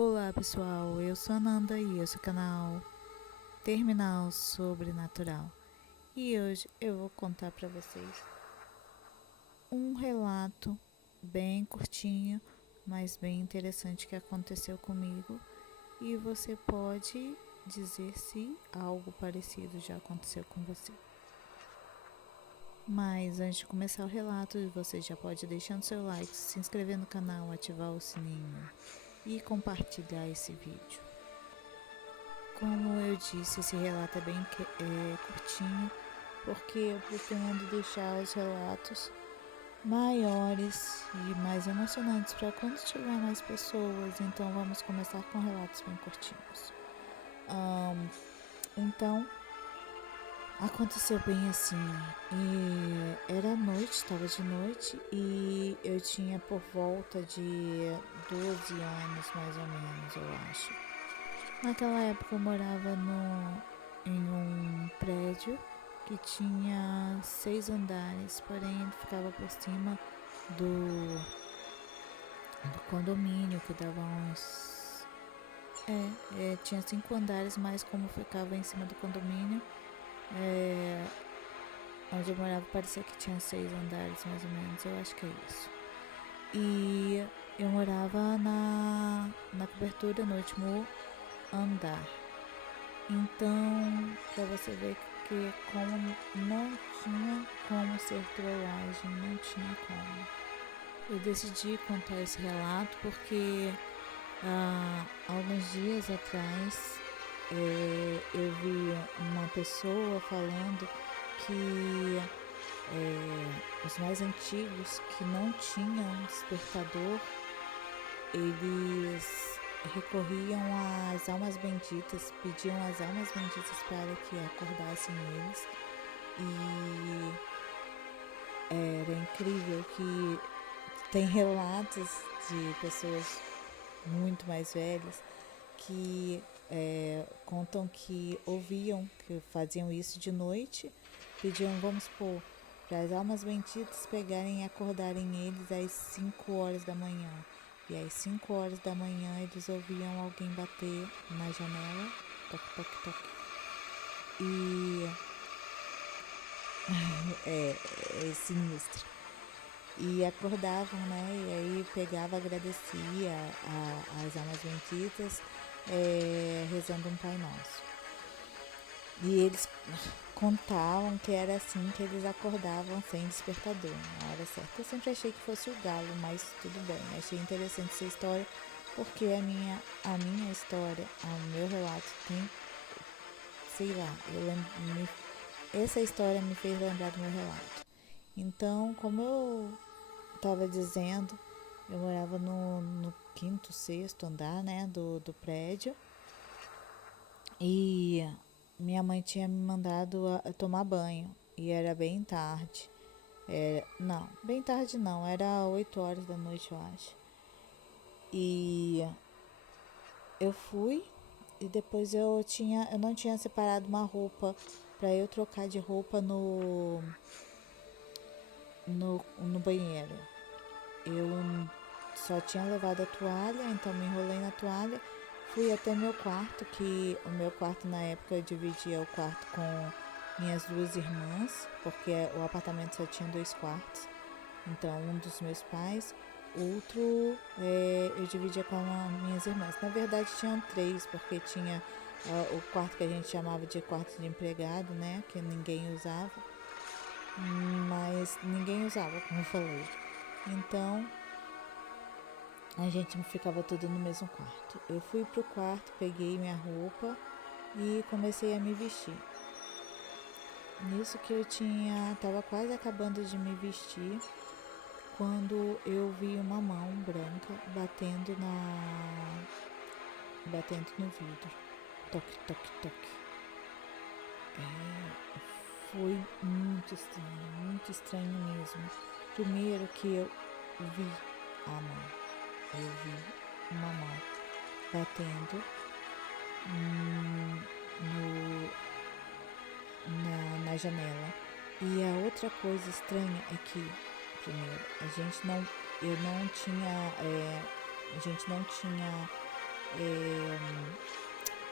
Olá pessoal, eu sou a Nanda e esse é o canal Terminal Sobrenatural. E hoje eu vou contar para vocês um relato bem curtinho, mas bem interessante que aconteceu comigo. E você pode dizer se algo parecido já aconteceu com você. Mas antes de começar o relato, você já pode deixando seu like, se inscrever no canal, ativar o sininho e compartilhar esse vídeo. Como eu disse, esse relato é bem curtinho, porque eu pretendo deixar os relatos maiores e mais emocionantes para quando tiver mais pessoas. Então vamos começar com relatos bem curtinhos. Então aconteceu bem assim, e era noite, estava de noite e eu tinha por volta de 12 anos mais ou menos, eu acho. Naquela época eu morava em um prédio que tinha 6 andares, porém ele ficava por cima do condomínio, que dava uns... tinha 5 andares, mas como ficava em cima do condomínio, onde eu morava parecia que tinha 6 andares mais ou menos, eu acho que é isso. E eu morava na cobertura, no último andar. Então, pra você ver que como não tinha como ser trollagem, não tinha como. Eu decidi contar esse relato porque alguns dias atrás eu vi uma pessoa falando que os mais antigos que não tinham despertador, eles recorriam às almas benditas, pediam às almas benditas para que acordassem eles. E era incrível que tem relatos de pessoas muito mais velhas que contam que ouviam, que faziam isso de noite, pediam, vamos supor, para as almas benditas pegarem e acordarem eles às 5 horas da manhã. E às 5 horas da manhã eles ouviam alguém bater na janela, toque, toque, toque. E é sinistro. E acordavam, né? E aí pegava, agradecia as almas benditas, rezando um Pai Nosso. E eles contavam que era assim que eles acordavam sem despertador, na hora certa. Eu sempre achei que fosse o galo, mas tudo bem. Achei interessante essa história, porque a minha história, o meu relato tem, sei lá, essa história me fez lembrar do meu relato. Então, como eu estava dizendo, eu morava no quinto, sexto andar, né, do prédio. E minha mãe tinha me mandado a tomar banho. E era bem tarde. Não, bem tarde não, era 8 horas da noite, eu acho. E eu fui e depois eu não tinha separado uma roupa para eu trocar de roupa no banheiro. Eu só tinha levado a toalha, então me enrolei na toalha. Fui até meu quarto, que o meu quarto na época eu dividia o quarto com minhas 2 irmãs, porque o apartamento só tinha 2 quartos. Então um dos meus pais, outro eu dividia com as minhas irmãs. Na verdade tinham 3, porque tinha o quarto que a gente chamava de quarto de empregado, né? Que ninguém usava. Mas ninguém usava, como eu falei. Então a gente ficava tudo no mesmo quarto. Eu fui pro quarto, peguei minha roupa e comecei a me vestir. Nisso que tava quase acabando de me vestir, quando eu vi uma mão branca batendo no vidro. Toque, toque, toque. Foi muito estranho mesmo. Primeiro que eu vi a mão. Eu vi uma mão batendo na janela. E a outra coisa estranha é que, primeiro, a gente não tinha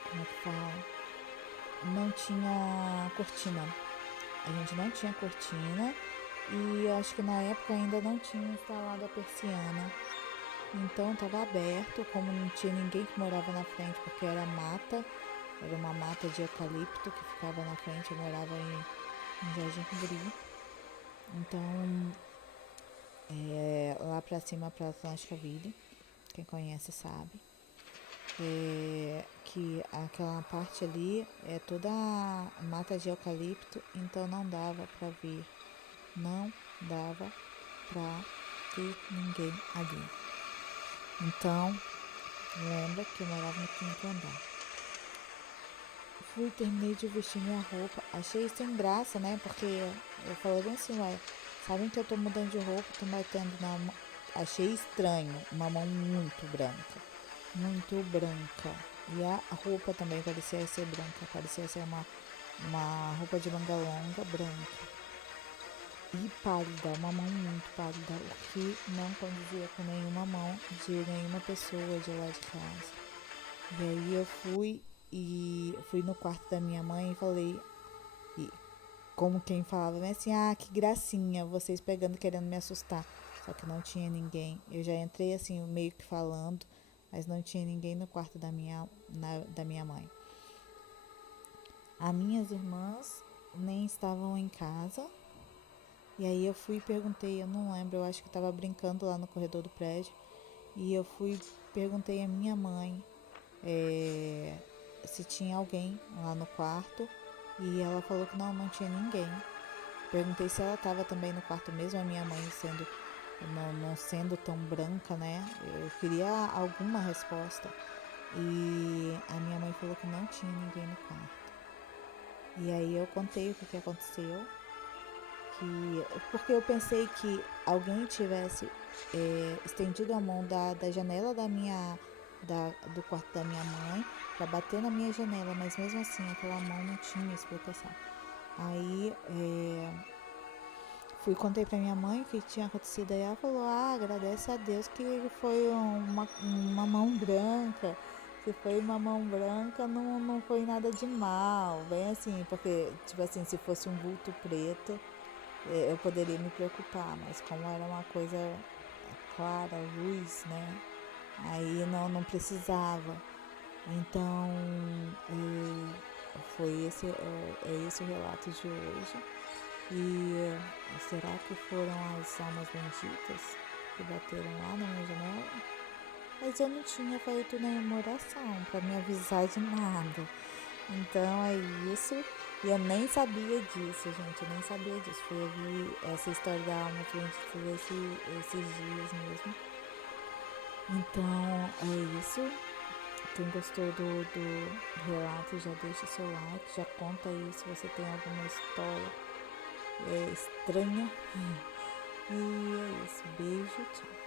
como é que fala? Não tinha cortina. A gente não tinha cortina e acho que na época ainda não tinha instalado a persiana. Então estava aberto, como não tinha ninguém que morava na frente, porque era mata, era uma mata de eucalipto que ficava na frente, eu morava em Jardim Camburi. Então, lá pra cima, pra Atlântica Ville, quem conhece sabe, que aquela parte ali é toda mata de eucalipto, então não dava pra ver, não dava pra ter ninguém ali. Então, lembra que eu morava no quinto andar. Terminei de vestir minha roupa, achei sem graça, né? Porque eu falei bem assim, ué, sabem que eu tô mudando de roupa, tô batendo na mão. Achei estranho, uma mão muito branca, muito branca. E a roupa também parecia ser branca, parecia ser uma roupa de manga longa branca. E pálida, uma mão muito pálida, o que não condizia com nenhuma mão de nenhuma pessoa de lá de casa. E aí eu fui no quarto da minha mãe e falei, e como quem falava, né, assim, que gracinha, vocês pegando, querendo me assustar. Só que não tinha ninguém. Eu já entrei assim, meio que falando, mas não tinha ninguém no quarto da minha mãe. As minhas irmãs nem estavam em casa. E aí eu fui e perguntei, eu não lembro, eu acho que estava brincando lá no corredor do prédio. E eu perguntei à minha mãe se tinha alguém lá no quarto. E ela falou que não tinha ninguém. Perguntei se ela estava também no quarto mesmo, a minha mãe não sendo tão branca, né? Eu queria alguma resposta. E a minha mãe falou que não tinha ninguém no quarto. E aí eu contei o que aconteceu. Porque eu pensei que alguém tivesse estendido a mão da janela do quarto da minha mãe para bater na minha janela, mas mesmo assim aquela mão não tinha explicação. Aí contei pra minha mãe o que tinha acontecido, aí ela falou, agradece a Deus que foi uma mão branca. Se foi uma mão branca, não foi nada de mal, bem assim, porque, tipo assim, se fosse um vulto preto, eu poderia me preocupar, mas como era uma coisa clara, luz, né, aí não precisava. Então, é esse o relato de hoje. E será que foram as almas benditas que bateram lá na minha janela? Mas eu não tinha feito nenhuma oração para me avisar de nada. Então é isso. E eu nem sabia disso, gente. Eu nem sabia disso. Fui ouvir essa história da alma bendita esses dias mesmo. Então é isso. Quem gostou do relato, já deixa seu like, já conta aí se você tem alguma história estranha. E é isso. Beijo, tchau.